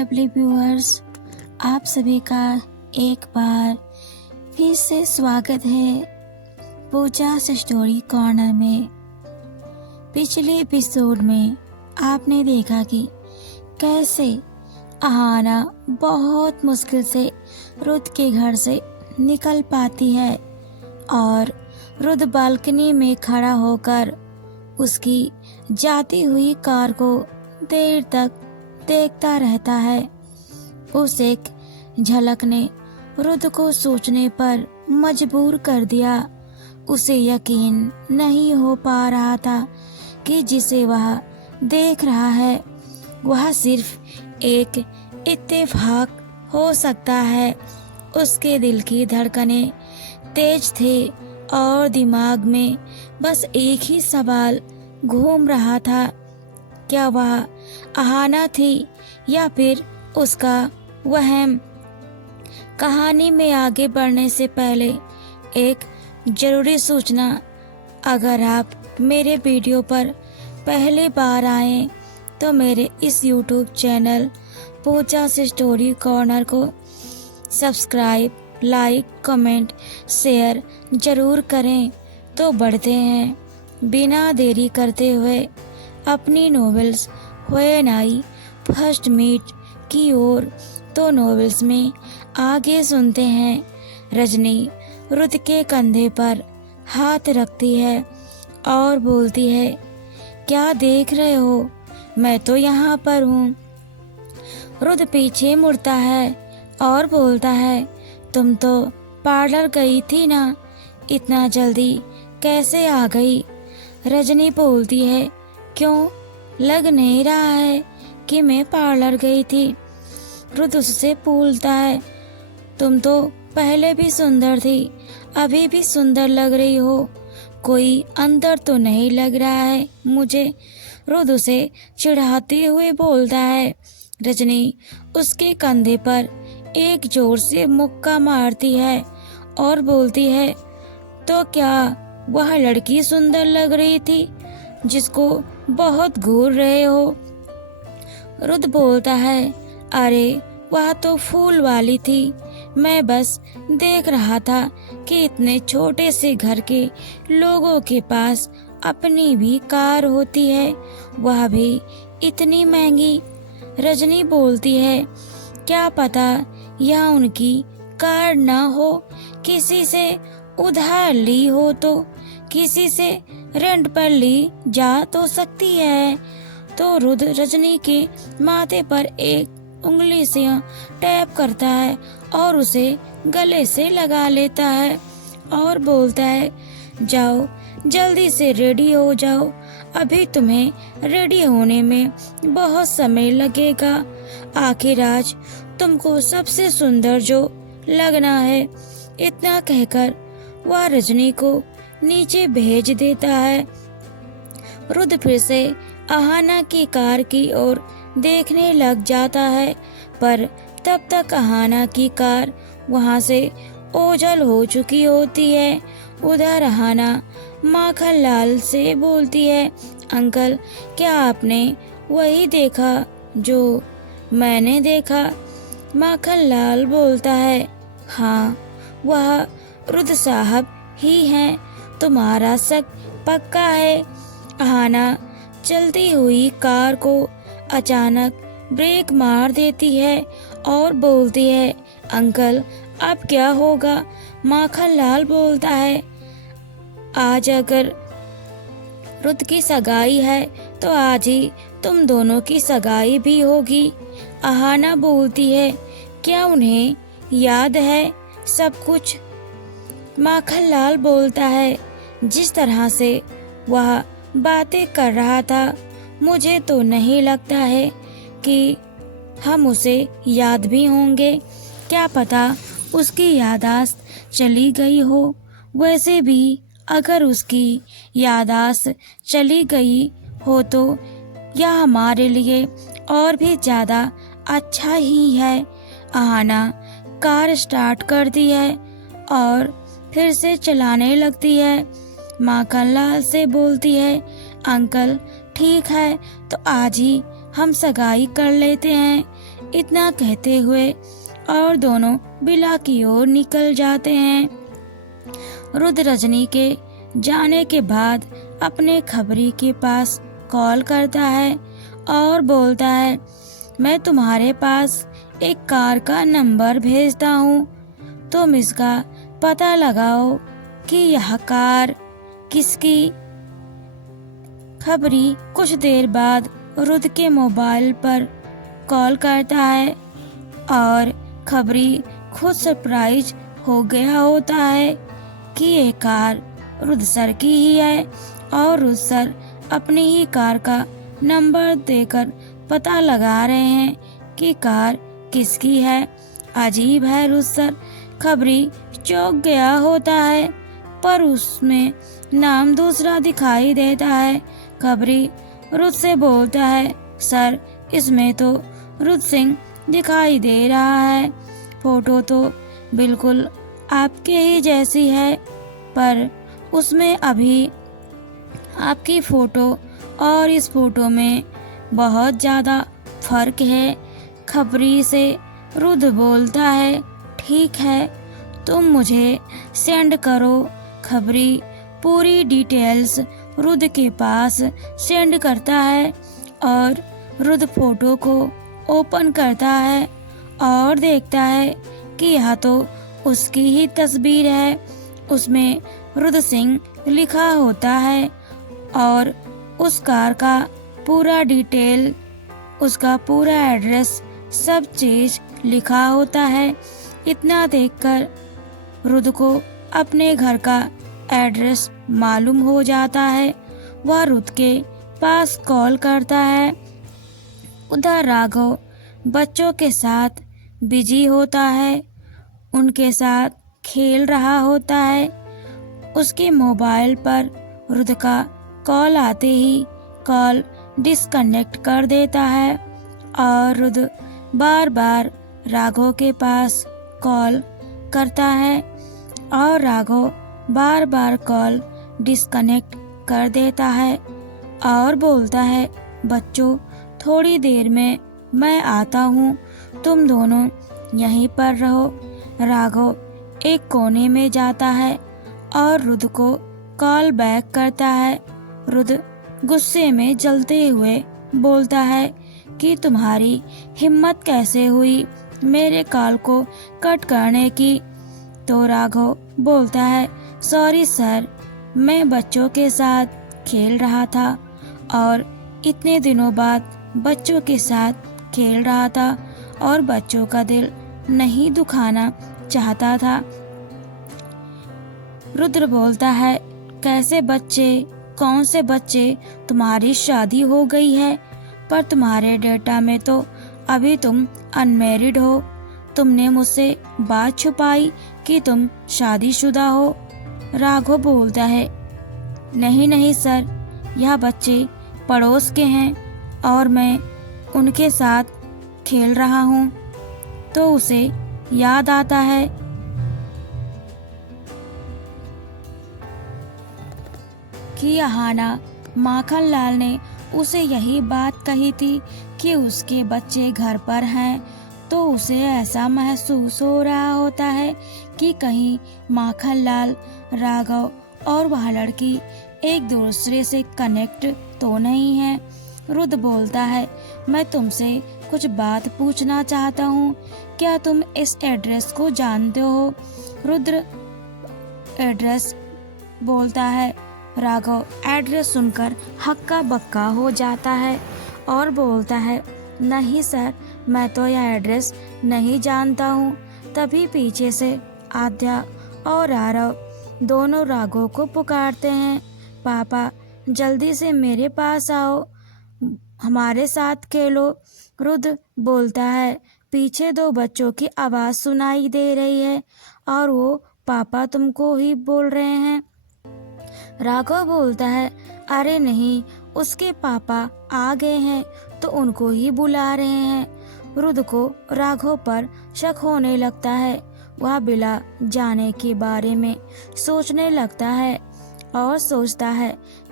Lovely viewers, आप सभी का एक बार फिर से स्वागत है पूजा स्टोरी कॉर्नर में। पिछले एपिसोड में आपने देखा कि कैसे अहाना बहुत मुश्किल से रुद के घर से निकल पाती है और रुद बालकनी में खड़ा होकर उसकी जाती हुई कार को देर तक देखता रहता है। उस एक झलक ने रुद को सोचने पर मजबूर कर दिया। उसे यकीन नहीं हो पा रहा था कि जिसे वह देख रहा है वह सिर्फ एक इत्तेफाक हो सकता है। उसके दिल की धड़कनें तेज थे और दिमाग में बस एक ही सवाल घूम रहा था, क्या वह अहाना थी या फिर उसका वहम। कहानी में आगे बढ़ने से पहले एक जरूरी सूचना, अगर आप मेरे वीडियो पर पहली बार आए तो मेरे इस YouTube चैनल पूजा स्टोरी कॉर्नर को सब्सक्राइब, लाइक, कमेंट, शेयर जरूर करें। तो बढ़ते हैं बिना देरी करते हुए अपनी novels when I first meet की ओर। तो नॉवेल्स में आगे सुनते हैं। रजनी रुद के कंधे पर हाथ रखती है और बोलती है, क्या देख रहे हो, मैं तो यहाँ पर हूँ। रुद पीछे मुड़ता है और बोलता है, तुम तो पार्लर गई थी ना, इतना जल्दी कैसे आ गई। रजनी बोलती है, क्यों, लग नहीं रहा है कि मैं पार्लर गई थी। रुद उससे पूछता है, तुम तो पहले भी सुंदर थी, अभी भी सुंदर लग रही हो, कोई अंतर तो नहीं लग रहा है मुझे। रुद उसे चिढ़ाते हुए बोलता है। रजनी उसके कंधे पर एक जोर से मुक्का मारती है और बोलती है, तो क्या वह लड़की सुंदर लग रही थी जिसको बहुत घूर रहे हो। रुद बोलता है, अरे वह तो फूल वाली थी, मैं बस देख रहा था कि इतने छोटे से घर के लोगों के पास अपनी भी कार होती है, वह भी इतनी महंगी। रजनी बोलती है, क्या पता यह उनकी कार ना हो, किसी से उधार ली हो, तो किसी से रेंट पर ली जा तो सकती है। तो रुद रजनी के माथे पर एक उंगली से टैप करता है और उसे गले से लगा लेता है और बोलता है, जाओ जल्दी से रेडी हो जाओ, अभी तुम्हें रेडी होने में बहुत समय लगेगा। आखिर आज तुमको सबसे सुंदर जो लगना है। इतना कहकर वह रजनी को नीचे भेज देता है। रुद फिर से अहाना की कार की ओर देखने लग जाता है, पर तब तक अहाना की कार वहां से ओझल हो चुकी होती है। उधर अहाना माखन लाल से बोलती है, अंकल क्या आपने वही देखा जो मैंने देखा। माखन लाल बोलता है, हाँ वह रुद साहब ही हैं, तुम्हारा शक पक्का है। अहाना चलती हुई कार को अचानक ब्रेक मार देती है और बोलती है, अंकल अब क्या होगा। माखन लाल बोलता है, आज अगर रुद की सगाई है तो आज ही तुम दोनों की सगाई भी होगी। अहाना बोलती है, क्या उन्हें याद है सब कुछ। माखन लाल बोलता है, जिस तरह से वह बातें कर रहा था, मुझे तो नहीं लगता है कि हम उसे याद भी होंगे, क्या पता उसकी याददाश्त चली गई हो। वैसे भी अगर उसकी याददाश्त चली गई हो तो यह हमारे लिए और भी ज़्यादा अच्छा ही है। अहाना कार स्टार्ट करती है और फिर से चलाने लगती है। माखन लाल से बोलती है, अंकल ठीक है तो आज ही हम सगाई कर लेते हैं। इतना कहते हुए और दोनों बिला की ओर निकल जाते हैं। रुद्र रजनी के जाने के बाद अपने खबरी के पास कॉल करता है और बोलता है, मैं तुम्हारे पास एक कार का नंबर भेजता हूँ, तुम इसका पता लगाओ कि यह कार किसकी। खबरी कुछ देर बाद रुद्र के मोबाइल पर कॉल करता है और खबरी खुद सरप्राइज हो गया होता है कि ये कार रुद्र सर की ही है और रुद्र सर अपनी ही कार का नंबर देकर पता लगा रहे हैं कि कार किसकी है। अजीब है, रुद्र सर खबरी चौंक गया होता है पर उसमें नाम दूसरा दिखाई देता है। खबरी रुद्र से बोलता है, सर इसमें तो रुद्र सिंह दिखाई दे रहा है, फोटो तो बिल्कुल आपके ही जैसी है पर उसमें अभी आपकी फोटो और इस फोटो में बहुत ज़्यादा फर्क है। खबरी से रुद्र बोलता है, ठीक है तुम मुझे सेंड करो। खबरी पूरी डिटेल्स रुद्र के पास सेंड करता है और रुद्र फोटो को ओपन करता है और देखता है कि यह तो उसकी ही तस्वीर है। उसमें रुद्र सिंह लिखा होता है और उस कार का पूरा डिटेल, उसका पूरा एड्रेस, सब चीज लिखा होता है। इतना देखकर रुद्र को अपने घर का एड्रेस मालूम हो जाता है। वह रुद्र के पास कॉल करता है। उधर राघव बच्चों के साथ बिजी होता है, उनके साथ खेल रहा होता है। उसके मोबाइल पर रुद्र का कॉल आते ही कॉल डिस्कनेक्ट कर देता है और रुद्र बार बार राघव के पास कॉल करता है और राघव बार बार कॉल डिस्कनेक्ट कर देता है और बोलता है, बच्चों थोड़ी देर में मैं आता हूँ, तुम दोनों यहीं पर रहो। राघव एक कोने में जाता है और रुद्र को कॉल बैक करता है। रुद्र गुस्से में जलते हुए बोलता है कि तुम्हारी हिम्मत कैसे हुई मेरे कॉल को कट करने की। तो राघव बोलता है, सॉरी सर, मैं बच्चों के साथ खेल रहा था और इतने दिनों बाद बच्चों के साथ खेल रहा था और बच्चों का दिल नहीं दुखाना चाहता था। रुद्र बोलता है, कैसे बच्चे, कौन से बच्चे, तुम्हारी शादी हो गई है पर तुम्हारे डेटा में तो अभी तुम अनमैरिड हो। तुमने मुझसे बात छुपाई कि तुम शादीशुदा हो। राघव बोलता है, नहीं नहीं सर, यह बच्चे पड़ोस के हैं और मैं उनके साथ खेल रहा हूँ। तो उसे याद आता है कि अहाना माखनलाल ने उसे यही बात कही थी कि उसके बच्चे घर पर हैं। तो उसे ऐसा महसूस हो रहा होता है कि कहीं माखनलाल, राघव और वह लड़की एक दूसरे से कनेक्ट तो नहीं है। रुद्र बोलता है, मैं तुमसे कुछ बात पूछना चाहता हूँ, क्या तुम इस एड्रेस को जानते हो? रुद्र एड्रेस बोलता है। राघव एड्रेस सुनकर हक्का बक्का हो जाता है और बोलता है, नहीं सर, मैं तो यह एड्रेस नहीं जानता हूँ। तभी पीछे से आद्या और आरव दोनों राघव को पुकारते हैं, पापा जल्दी से मेरे पास आओ, हमारे साथ खेलो। रुद्र बोलता है, पीछे दो बच्चों की आवाज़ सुनाई दे रही है और वो पापा तुमको ही बोल रहे हैं। राघव बोलता है, अरे नहीं, उसके पापा आ गए हैं तो उनको ही बुला रहे हैं। रुद्र को राघव पर शक होने लगता है। वह बिला जाने के बारे में सोचने लगता है और सोचता है,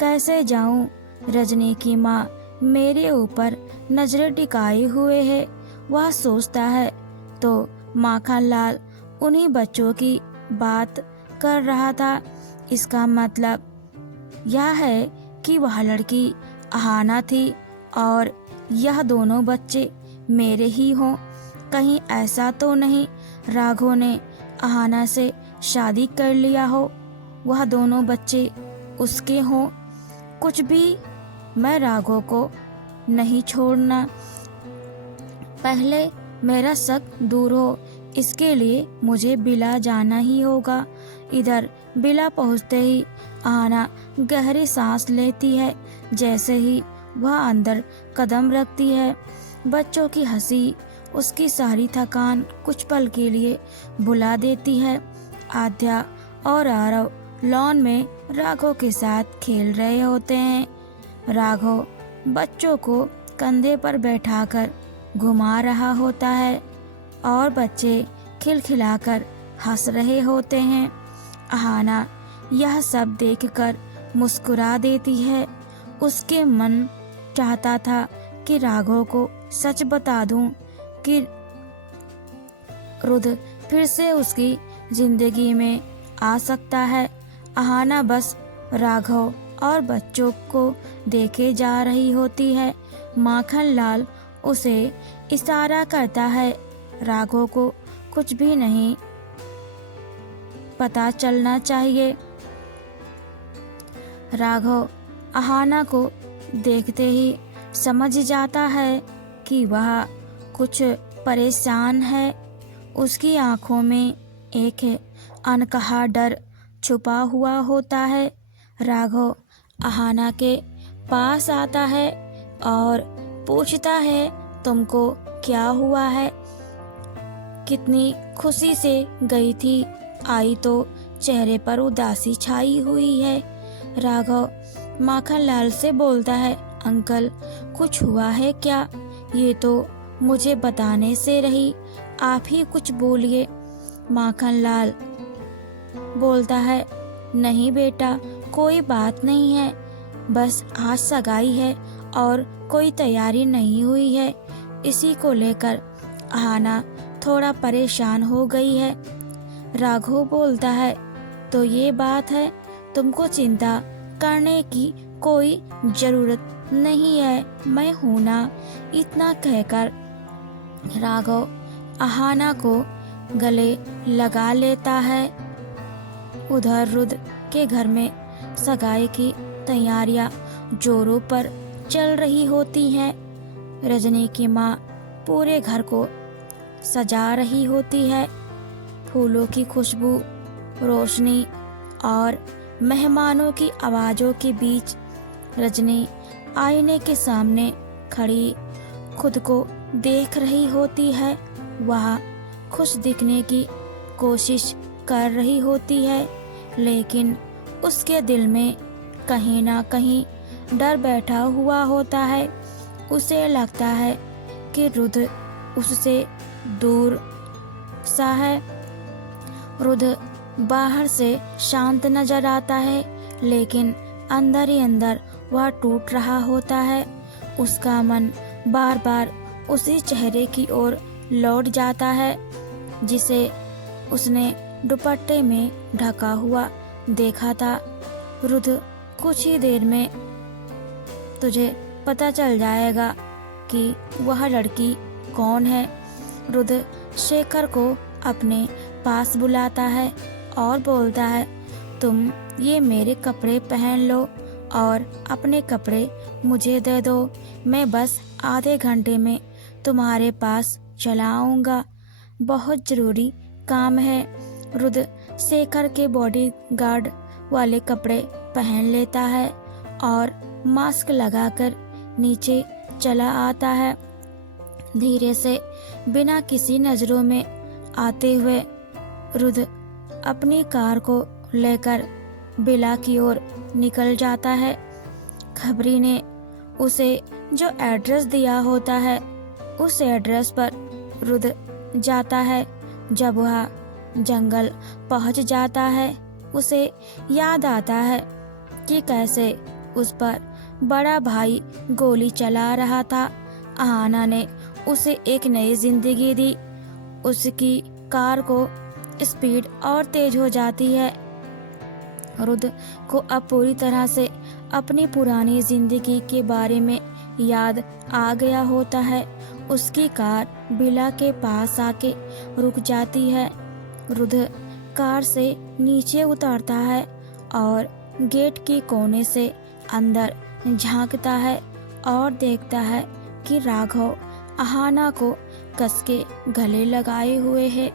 कैसे जाऊं? रजनी की माँ मेरे ऊपर नजरें टिकाए हुए है, वह सोचता है तो माखनलाल उन्हीं बच्चों की बात कर रहा था। इसका मतलब यह है कि वह लड़की अहाना थी और यह दोनों बच्चे मेरे ही हों। कहीं ऐसा तो नहीं राघव ने अहाना से शादी कर लिया हो, वह दोनों बच्चे उसके हों। कुछ भी, मैं राघव को नहीं छोड़ना। पहले मेरा शक दूर हो, इसके लिए मुझे बिला जाना ही होगा। इधर बिला पहुंचते ही आना गहरी सांस लेती है। जैसे ही वह अंदर कदम रखती है, बच्चों की हंसी उसकी सारी थकान कुछ पल के लिए भुला देती है। आद्या और आरव लॉन में राघव के साथ खेल रहे होते हैं। राघव बच्चों को कंधे पर बैठाकर घुमा रहा होता है और बच्चे खिलखिलाकर हंस रहे होते हैं। अहाना यह सब देखकर मुस्कुरा देती है। उसके मन चाहता था कि राघव को सच बता दूं कि रुद्र फिर से उसकी जिंदगी में आ सकता है। अहाना बस राघव और बच्चों को देखे जा रही होती है। माखनलाल उसे इशारा करता है। राघव को कुछ भी नहीं पता चलना चाहिए। राघव अहाना को देखते ही समझ जाता है कि वह कुछ परेशान है। उसकी आंखों में एक अनकहा डर छुपा हुआ होता है। राघव अहाना के पास आता है और पूछता है, तुमको क्या हुआ है? कितनी खुशी से गई थी, आई तो चेहरे पर उदासी छाई हुई है। राघव माखनलाल से बोलता है, अंकल कुछ हुआ है क्या? ये तो मुझे बताने से रही, आप ही कुछ बोलिए। माखनलाल बोलता है, नहीं बेटा कोई बात नहीं है, बस आज सगाई है और कोई तैयारी नहीं हुई है, इसी को लेकर अहाना थोड़ा परेशान हो गई है। राघव बोलता है, तो ये बात है, तुमको चिंता करने की कोई जरूरत नहीं है, मैं हूं ना। इतना कहकर राघव अहाना को गले लगा लेता है। उधर रुद्र के घर में सगाई की तैयारियां जोरों पर चल रही होती हैं। रजनी की माँ पूरे घर को सजा रही होती है। फूलों की खुशबू, रोशनी और मेहमानों की आवाज़ों के बीच रजनी आईने के सामने खड़ी खुद को देख रही होती है। वह खुश दिखने की कोशिश कर रही होती है, लेकिन उसके दिल में कहीं ना कहीं डर बैठा हुआ होता है। उसे लगता है कि रुद्र उससे दूर सा है। रुद्र बाहर से शांत नजर आता है, लेकिन अंदर ही अंदर वह टूट रहा होता है। उसका मन बार बार उसी चेहरे की ओर लौट जाता है जिसे उसने दुपट्टे में ढका हुआ देखा था। रुद्र कुछ ही देर में तुझे पता चल जाएगा कि वह लड़की कौन है। रुद्र शेखर को अपने पास बुलाता है और बोलता है, तुम ये मेरे कपड़े पहन लो और अपने कपड़े मुझे दे दो, मैं बस आधे घंटे में तुम्हारे पास चला आऊँगा, बहुत ज़रूरी काम है। रुद्र शेखर के बॉडीगार्ड वाले कपड़े पहन लेता है और मास्क लगाकर नीचे चला आता है। धीरे से बिना किसी नज़रों में आते हुए रुद्र अपनी कार को लेकर बिला की ओर निकल जाता है। खबरी ने उसे जो एड्रेस दिया होता है, उस एड्रेस पर रुद्र जाता है। जब वह जंगल पहुंच जाता है, उसे याद आता है कि कैसे उस पर बड़ा भाई गोली चला रहा था। अहाना ने उसे एक नई जिंदगी दी। उसकी कार को स्पीड और तेज हो जाती है। रुद्र को अब पूरी तरह से अपनी पुरानी जिंदगी के बारे में याद आ गया होता है। उसकी कार बिला के पास आके रुक जाती है। रुद्र कार से नीचे उतरता है और गेट के कोने से अंदर झांकता है और देखता है कि राघव अहाना को कस के गले लगाए हुए है।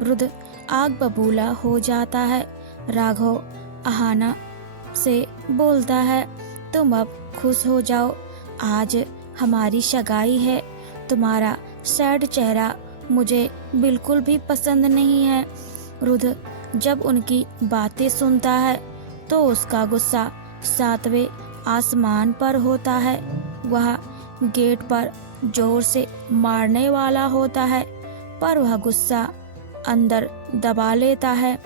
रुद्र आग बबूला हो जाता है। राघव अहाना से बोलता है, तुम अब खुश हो जाओ, आज हमारी सगाई है। तुम्हारा सैड चेहरा मुझे बिल्कुल भी पसंद नहीं है। रुद्र जब उनकी बातें सुनता है तो उसका गुस्सा 7वें आसमान पर होता है। वह गेट पर जोर से मारने वाला होता है, पर वह गुस्सा अंदर दबा लेता है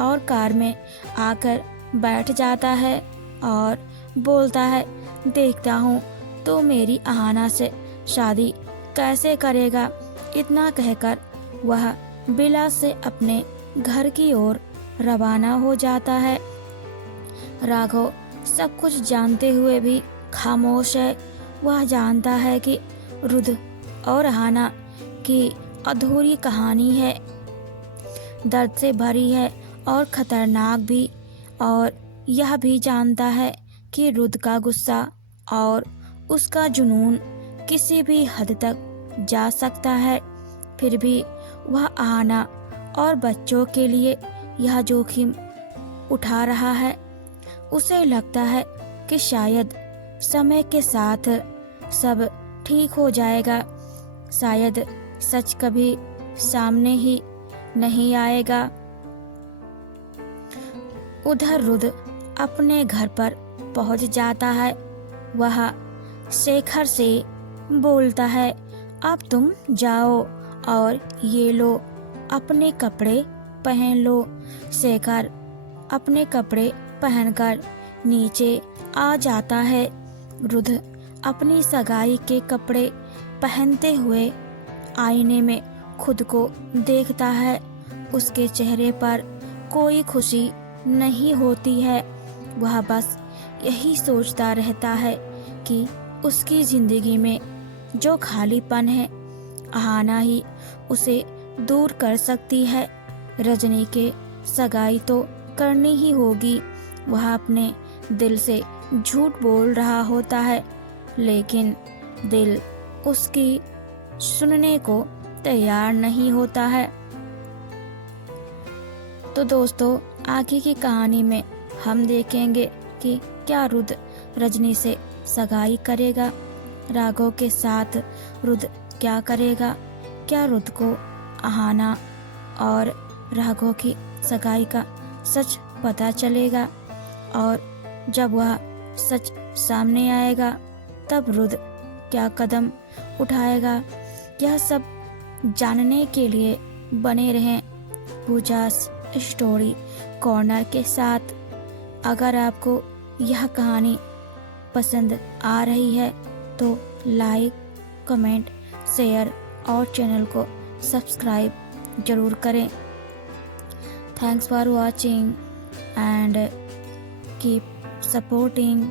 और कार में आकर बैठ जाता है और बोलता है, देखता हूँ तो मेरी अहाना से शादी कैसे करेगा। इतना कहकर वह बिला से अपने घर की ओर रवाना हो जाता है। राघव सब कुछ जानते हुए भी खामोश है। वह जानता है कि रुद्र और अहाना की अधूरी कहानी है, दर्द से भरी है और खतरनाक भी। और यह भी जानता है कि रुद्र का गुस्सा और उसका जुनून किसी भी हद तक जा सकता है। फिर भी वह अहाना और बच्चों के लिए यह जोखिम उठा रहा है। उसे लगता है कि शायद समय के साथ सब ठीक हो जाएगा, शायद सच कभी सामने ही नहीं आएगा। उधर रुद्र अपने घर पर पहुंच जाता है। वह शेखर से बोलता है, अब तुम जाओ और ये लो अपने कपड़े पहन लो। शेखर अपने कपड़े पहनकर नीचे आ जाता है। रुद्र अपनी सगाई के कपड़े पहनते हुए आईने में खुद को देखता है। उसके चेहरे पर कोई खुशी नहीं होती है। वह बस यही सोचता रहता है कि उसकी जिंदगी में जो खालीपन है अहाना ही उसे दूर कर सकती है। रजनी के सगाई तो करनी ही होगी। वह अपने दिल से झूठ बोल रहा होता है, लेकिन दिल उसकी सुनने को तैयार नहीं होता है। तो दोस्तों, आगे की कहानी में हम देखेंगे कि क्या रुद्र रजनी से सगाई करेगा, राघव के साथ रुद्र क्या करेगा, क्या रुद्र को अहाना और राघव की सगाई का सच पता चलेगा, और जब वह सच सामने आएगा तब रुद्र क्या कदम उठाएगा। यह सब जानने के लिए बने रहें पूजास स्टोरी कॉर्नर के साथ। अगर आपको यह कहानी पसंद आ रही है तो लाइक, कमेंट, शेयर और चैनल को सब्सक्राइब जरूर करें। Thanks for watching and keep supporting